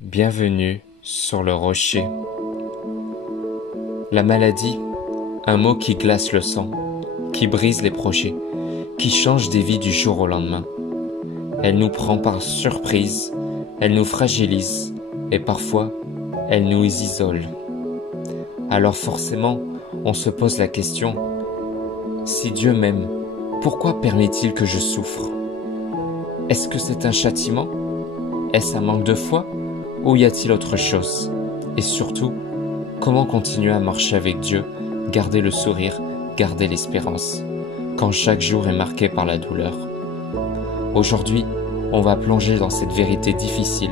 Bienvenue sur le rocher. La maladie, un mot qui glace le sang, qui brise les projets, qui change des vies du jour au lendemain. Elle nous prend par surprise, elle nous fragilise et parfois, elle nous isole. Alors forcément, on se pose la question, si Dieu m'aime, pourquoi permet-il que je souffre? Est-ce que c'est un châtiment? Est-ce un manque de foi? Ou y a-t-il autre chose? Et surtout, comment continuer à marcher avec Dieu, garder le sourire, garder l'espérance, quand chaque jour est marqué par la douleur? Aujourd'hui, on va plonger dans cette vérité difficile,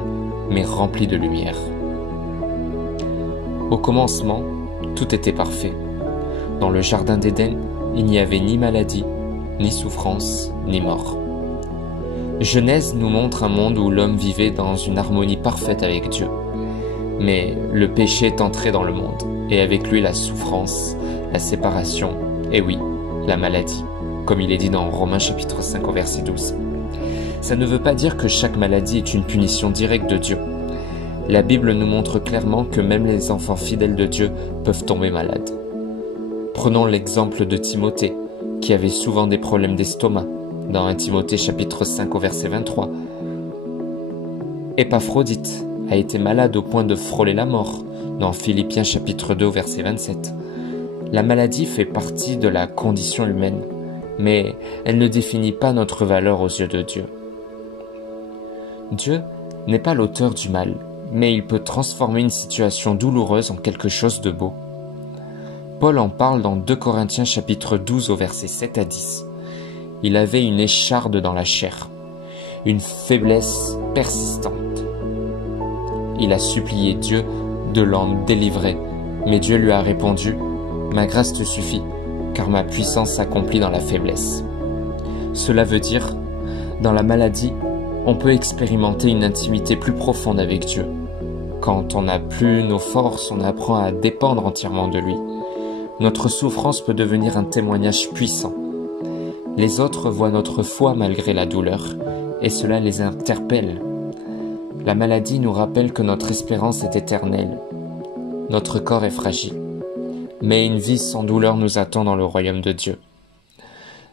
mais remplie de lumière. Au commencement, tout était parfait. Dans le jardin d'Éden, il n'y avait ni maladie, ni souffrance, ni mort. Genèse nous montre un monde où l'homme vivait dans une harmonie parfaite avec Dieu. Mais le péché est entré dans le monde, et avec lui la souffrance, la séparation, et oui, la maladie, comme il est dit dans Romains chapitre 5 au verset 12. Ça ne veut pas dire que chaque maladie est une punition directe de Dieu. La Bible nous montre clairement que même les enfants fidèles de Dieu peuvent tomber malades. Prenons l'exemple de Timothée, qui avait souvent des problèmes d'estomac, dans 1 Timothée chapitre 5 au verset 23. Épaphrodite a été malade au point de frôler la mort, dans Philippiens chapitre 2 au verset 27. La maladie fait partie de la condition humaine, mais elle ne définit pas notre valeur aux yeux de Dieu. Dieu n'est pas l'auteur du mal, mais il peut transformer une situation douloureuse en quelque chose de beau. Paul en parle dans 2 Corinthiens chapitre 12 au verset 7 à 10. Il avait une écharde dans la chair, une faiblesse persistante. Il a supplié Dieu de l'en délivrer, mais Dieu lui a répondu « Ma grâce te suffit, car ma puissance s'accomplit dans la faiblesse. » Cela veut dire, dans la maladie, on peut expérimenter une intimité plus profonde avec Dieu. Quand on n'a plus nos forces, on apprend à dépendre entièrement de lui. Notre souffrance peut devenir un témoignage puissant. Les autres voient notre foi malgré la douleur, et cela les interpelle. La maladie nous rappelle que notre espérance est éternelle. Notre corps est fragile, mais une vie sans douleur nous attend dans le royaume de Dieu.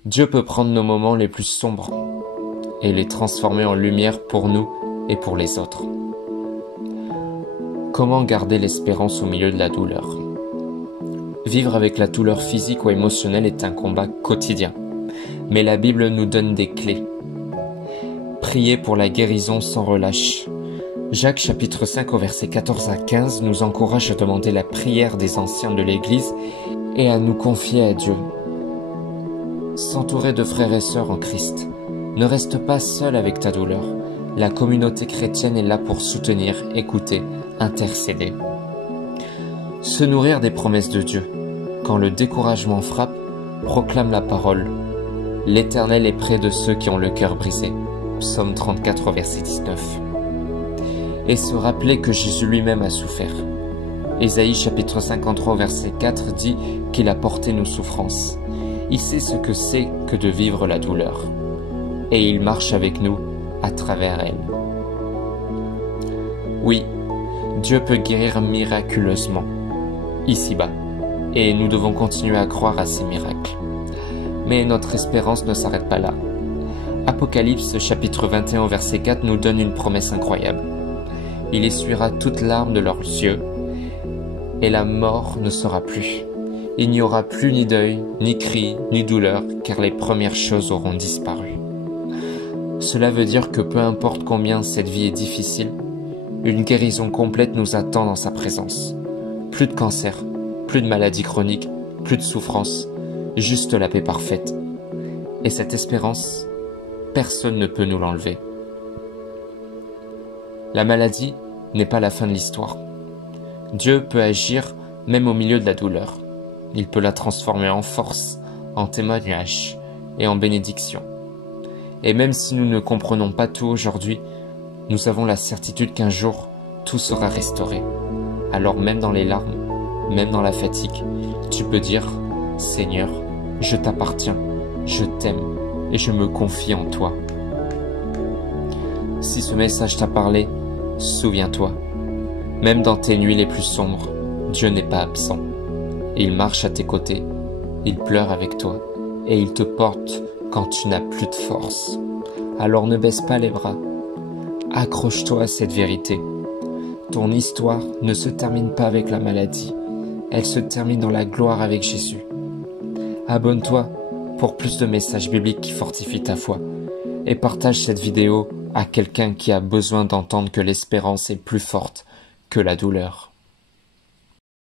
Dieu peut prendre nos moments les plus sombres et les transformer en lumière pour nous et pour les autres. Comment garder l'espérance au milieu de la douleur? Vivre avec la douleur physique ou émotionnelle est un combat quotidien. Mais la Bible nous donne des clés. Prier pour la guérison sans relâche. Jacques chapitre 5 au verset 14 à 15 nous encourage à demander la prière des anciens de l'Église et à nous confier à Dieu. S'entourer de frères et sœurs en Christ. Ne reste pas seul avec ta douleur. La communauté chrétienne est là pour soutenir, écouter, intercéder. Se nourrir des promesses de Dieu. Quand le découragement frappe, proclame la parole. L'Éternel est près de ceux qui ont le cœur brisé. Psaume 34, verset 19. Et se rappeler que Jésus lui-même a souffert. Ésaïe chapitre 53, verset 4 dit qu'il a porté nos souffrances. Il sait ce que c'est que de vivre la douleur. Et il marche avec nous à travers elle. Oui, Dieu peut guérir miraculeusement, ici-bas. Et nous devons continuer à croire à ces miracles. Mais notre espérance ne s'arrête pas là. Apocalypse chapitre 21 verset 4 nous donne une promesse incroyable. Il essuiera toute larme de leurs yeux, et la mort ne sera plus. Il n'y aura plus ni deuil, ni cri, ni douleur, car les premières choses auront disparu. Cela veut dire que peu importe combien cette vie est difficile, une guérison complète nous attend dans sa présence. Plus de cancer, plus de maladies chroniques, plus de souffrance, juste la paix parfaite. Et cette espérance, personne ne peut nous l'enlever. La maladie n'est pas la fin de l'histoire. Dieu peut agir même au milieu de la douleur. Il peut la transformer en force, en témoignage et en bénédiction. Et même si nous ne comprenons pas tout aujourd'hui, nous avons la certitude qu'un jour, tout sera restauré. Alors même dans les larmes, même dans la fatigue, tu peux dire « Seigneur, je t'appartiens, je t'aime et je me confie en toi. » Si ce message t'a parlé, souviens-toi, Même dans tes nuits les plus sombres, Dieu n'est pas absent. Il marche à tes côtés, il pleure avec toi, et il te porte quand tu n'as plus de force. Alors ne baisse pas les bras. Accroche-toi à cette vérité. Ton histoire ne se termine pas avec la maladie, elle se termine dans la gloire avec Jésus. Abonne-toi pour plus de messages bibliques qui fortifient ta foi et partage cette vidéo à quelqu'un qui a besoin d'entendre que l'espérance est plus forte que la douleur.